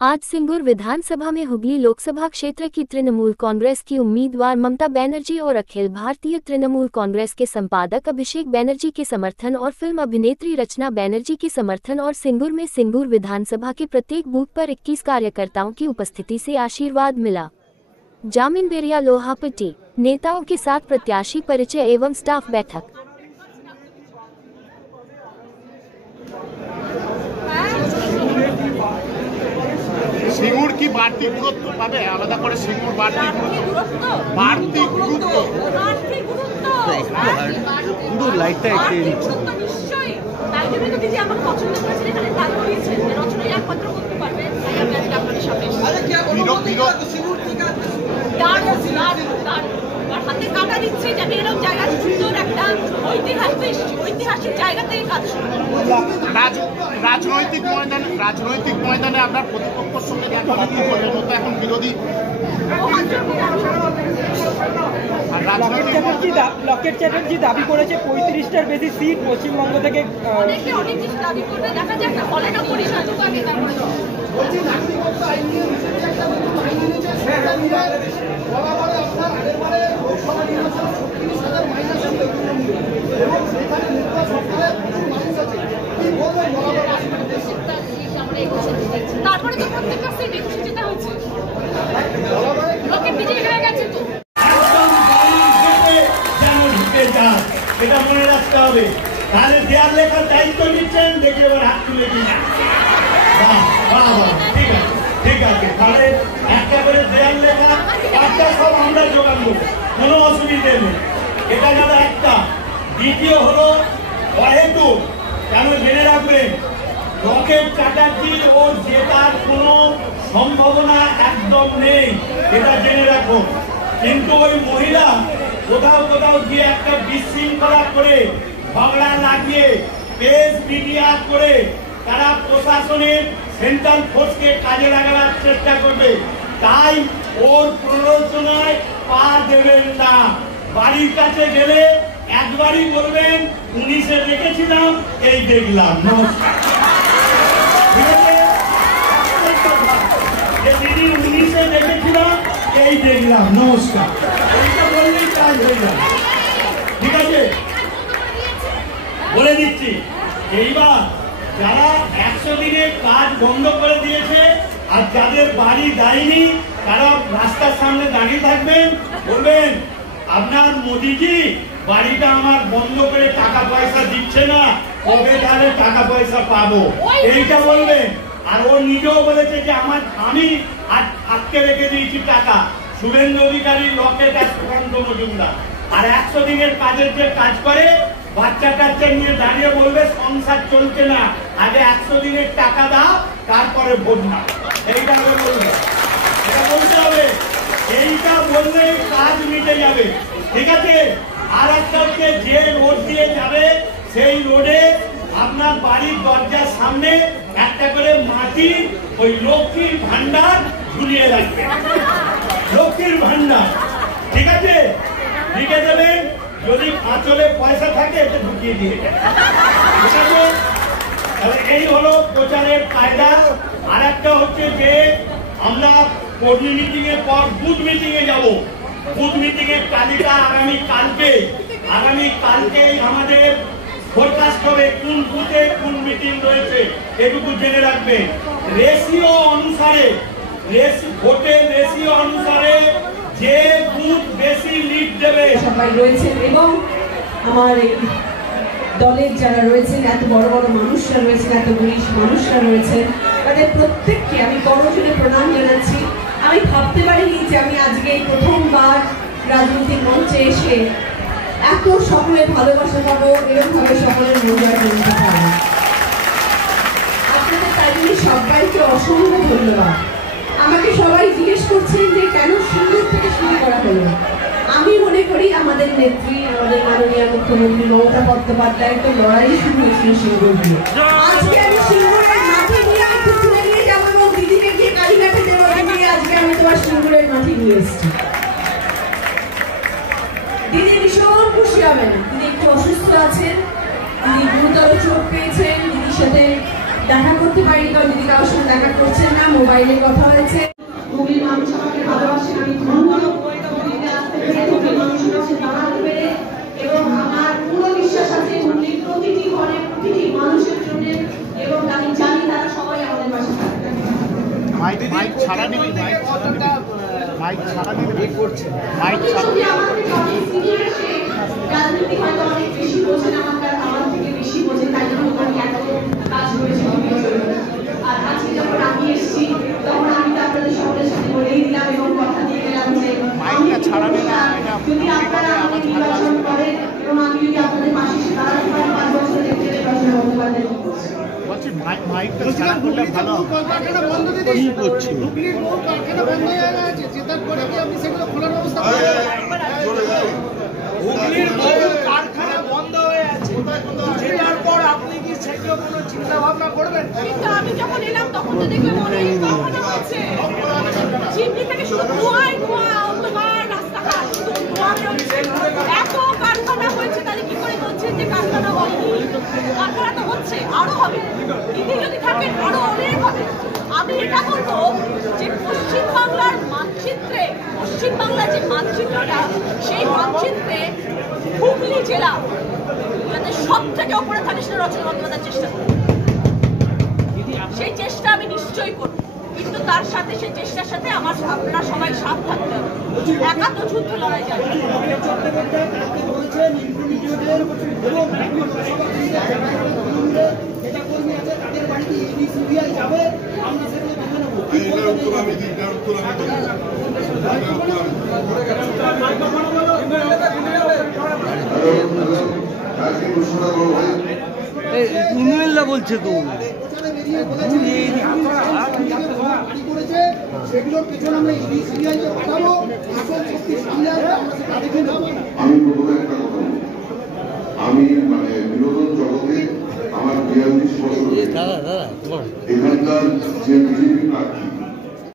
आज सिंगूर विधानसभा में हुगली लोकसभा क्षेत्र की तृणमूल कांग्रेस की उम्मीदवार ममता बनर्जी और अखिल भारतीय तृणमूल कांग्रेस के संपादक अभिषेक बनर्जी के समर्थन और फिल्म अभिनेत्री रचना बनर्जी के समर्थन और सिंगूर में सिंगूर विधानसभा के प्रत्येक बूथ पर 21 कार्यकर्ताओं की उपस्थिति से आशीर्वाद मिला। जामिनबेरिया लोहापट्टी नेताओं के साथ प्रत्याशी परिचय एवं स्टाफ बैठक। সিঙ্গুর কি বাড়তি গুরুত্ব পাবে আলাদা করে সিঙ্গুর বাড়তি গুরুত্ব পুরো লাইটটা একটু নিশ্চয়ই তাই জন্য তো দিদি আমাকে পছন্দ করেছেন এখানে দাঁড় করিয়েছেন রচনাই একমাত্র করতে পারবে তাই আমি আজকে আপনাদের সামনে আর হাতে কাটা দিচ্ছি যাতে এরকম জায়গা সুন্দর একটা ঐতিহাসিক জায়গা থেকে কাজ শুরু রাজনৈতিক ময়দানে আপনার প্রতিপক্ষের সঙ্গে দেখা কি করবেন তো এখন বিরোধী লকেট চ্যাটার্জি দাবি করেছে 35টার বেশি সিট পশ্চিমবঙ্গ থেকে অনেক কিছু দাবি করবে দেখা যায় একটা ফলেটা পরিষ্কার আগে তারপরে তারপরে তো প্রত্যেকটা সিট 21 যেতে হচ্ছে লোকে বিজয়ী হয়ে গেছে তো এটা মনে রাখতে হবে। তাহলে দেয়াল লেখার দায়িত্ব নিচ্ছেন দেখে এবার হাত তুলে দিন। ঠিক আছে তাহলে একটা করে দেয়াল লেখা একটা সব আমরা যোগান দেবো, কোনো অসুবিধে নেই। এটা গেল একটা। দ্বিতীয় হলো অহেতু কেন জেনে রাখবেন লকেট চ্যাটার্জি ও জেতার কোনো সম্ভাবনা একদম নেই, এটা জেনে রাখো। কিন্তু ওই মহিলা কোথাও গিয়ে একটা বিশৃঙ্খলা করে ঝগড়া লাগিয়ে প্রেস মিডিয়া করে তারা প্রশাসনের সেন্ট্রাল ফোর্সকে কাজে লাগানোর চেষ্টা করবে। তাই ওর প্ররোচনায় পা দেবেন না। বাড়ির কাছে গেলে একবারই বলবেন 19-এ দেখেছিলাম এই দেখলাম। নমস্কার। ঠিক আছে, দিদি 19-এ দেখেছিলাম এই দেখলাম। নমস্কার। এইটা বললেই কাজ হয়ে যাবে। ঠিক আছে, বলে দিচ্ছি। এইবার যারা 100 দিনের কাজ বন্ধ করে দিয়েছে আর যাদের বাড়ি দেয়নি তারা রাস্তার সামনে দাঁড়িয়ে থাকবেন, বলবেন আপনার মোদিজি বাড়িটা আমার বন্ধ করে টাকা পয়সা দিচ্ছে না, কবে তাহলে টাকা পয়সা পাবো, এইটা বলবেন। আর ও নিজেও বলেছে যে আমি আটকে রেখে দিয়েছি টাকা। শুভেন্দু অধিকারী লকেট সুকান্ত মজুমদার আর 100 দিনের কাজের যে কাজ করে বাচ্চা টাচ্চা নিয়ে দাঁড়িয়ে বলবে সংসার চলছে না, আগে 100 দিনের টাকা দাও তারপরে ভোট না। এইটা বলবে, এটা বলতে হবে। এইটা বললে কাজ মিটে যাবে। ঠিক আছে। আর একটা হচ্ছে যে রোড দিয়ে যাবে সেই রোডে আপনার বাড়ির দরজার সামনে একটা করে মাটি ওই লক্ষ্মীর ভান্ডার ঝুলিয়ে রাখবে। লক্ষ্মীর ভান্ডার, ঠিক আছে, লিখে দেবেন। যদি আঁচলে পয়সা থাকে এটা ঢুকিয়ে দিয়ে ঠিক আছে। এই হলো প্রচারের কায়দা। আর একটা হচ্ছে যে আমরা কর্মী মিটিং এর পর বুথ মিটিং এ যাব। বুথ মিটিং এর তালিকা আগামী কালকেই আমাদের ফোরকাস্ট হবে কোন বুথে কোন মিটিং রয়েছে, এটুকু জেনে রাখবেন। রেশিও অনুসারে ভোটের রেশিও অনুসারে যে বুথ বেশি লিড দেবে সবাই রয়েছেন এবং আমার দলের যারা রয়েছেন এত বড় বড় মানুষরা রয়েছেন, এত পুলিশ মানুষরা রয়েছেন, তাদের প্রত্যেককে আমি করজোড়ে প্রণাম জানাচ্ছি। আমি ভাবতে পারিনি যে আমি আজকে এই প্রথমবার রাজনৈতিক মঞ্চে এসে এত সকলের ভালোবাসা পাবো, এরকমভাবে সকলের মূল্যায়ন করতে পারবো। আপনাদের তাই জন্য সবাইকে অসংখ্য ধন্যবাদ। আমাকে সবাই জিজ্ঞেস করছেন যে কেন সিঙ্গুর থেকে শুরু করা হলো। আমি মনে করি আমাদের নেত্রী, আমাদের মাননীয় মুখ্যমন্ত্রী মমতা বন্দ্যোপাধ্যায়ের তো লড়াই শুরু হয়েছিল সিঙ্গুর দিয়ে। আজকে আমি সিঙ্গুরের মাটি নিয়ে একটু তুলে নিয়ে যাবো এবং দিদিকে গিয়ে কালীঘাটে দেবো নিয়ে আজকে আমি তোমার সিঙ্গুরের মাটি নিয়ে এসেছি। দিদি ভীষণ খুশি হবেন। দিদি একটু অসুস্থ আছেন, দিদি গুরুতর চোট পেয়েছেন, দিদির সাথে দেখা করতে পারিনি, কারণ দিদি কারোর সঙ্গে দেখা করছেন না, মোবাইলে কথা হয়েছে। হুগলির মানুষ আমাকে ভালোবাসেন, আমি ধন্য হুগলিতে আসতে পেরে, হুগলির মানুষের কাছে দাঁড়াতে পেরে, এবং আমার পুরো বিশ্বাস আছে হুগলির প্রতিটি ঘরে প্রতিটি মানুষের জন্য, এবং আমি জানি তারা সবাই আমাদের পাশে থাকবে। মাইক ছাড়া দিবি, মাইক ছাড়া দিবি করছে, মাইক ছাড়া যদি আমার থেকে অনেক সিনিয়র, সে রাজনীতি হয়তো অনেক বেশি বোঝেন, আমার থেকে বেশি বোঝেন, তাই জন্য আমি এত কাজ করেছি। আর আজকে যখন আমি এসেছি তখন আমি তো আপনাদের সকলের সাথে বলেই দিলাম এবং কথা দিয়ে গেলাম যে মাইকটা ছাড়াবে না, এটা যদি আপনারা আমাকে নির্বাচন করেন এবং আমি যদি আপনাদের পাশে এসে দাঁড়াতে পারি, 5 বছর দেখতে নির্বাচন বন্দ্যোপাধ্যায় কি করছে। বলছি মাইকটা ছাড়া করলে ভালো। কি করছো? হুগলির বহু কারখানা বন্ধ হয়ে গেছে, জেতার পরে কি আপনি সেগুলো খোলার ব্যবস্থা করবেন? হুগলির বহু কারখানা বন্ধ হয়ে আছে, যেটার পর আপনি কি সেগুলো কোনো চিন্তা ভাবনা করবেন? কিন্তু আমি যখন এলাম তখন তো দেখলাম অনেক কারখানা হচ্ছে, চিমনি থেকে শুধু ধোঁয়াই ধোঁয়া, অন্ধকার রাস্তাঘাট শুধু ধোঁয়া বেরোচ্ছে। এত কারখানা হয়েছে, তাহলে কি করে বলছেন যে কারখানা হয়নি? কারখানা তো হচ্ছে, আরো হবে। দিদি যদি থাকেন আরো অনেক হবে। আমি এটা বলবো যে পশ্চিমবাংলার মানচিত্রে, পশ্চিমবাংলার যে মানচিত্রটা, সেই মানচিত্রে হুগলি জেলা যাতে সব থেকে ওপরে থাকে সেটা রচনা বন্দ্যোপাধ্যায়ের চেষ্টা করবে। সেই চেষ্টা আমি নিশ্চয়ই করব, কিন্তু তার সাথে সেই চেষ্টার সাথে আপনারা সবাই সাথ থাকতে হবে। একা তো যুদ্ধ লড়াই যায় না। ইমেলটা বলছে তো সেগুলোর পেছনে আমরা সিরিয়ালকে পাঠাবো, আসল শক্তি সামনে আসবে, আমরা সেটা দেখে নেবো। আমি প্রথমে একটা কথা বলবো, আমি মানে বিনোদন জগতে আমার 42 বছর এখানকার যে বিজেপি প্রার্থী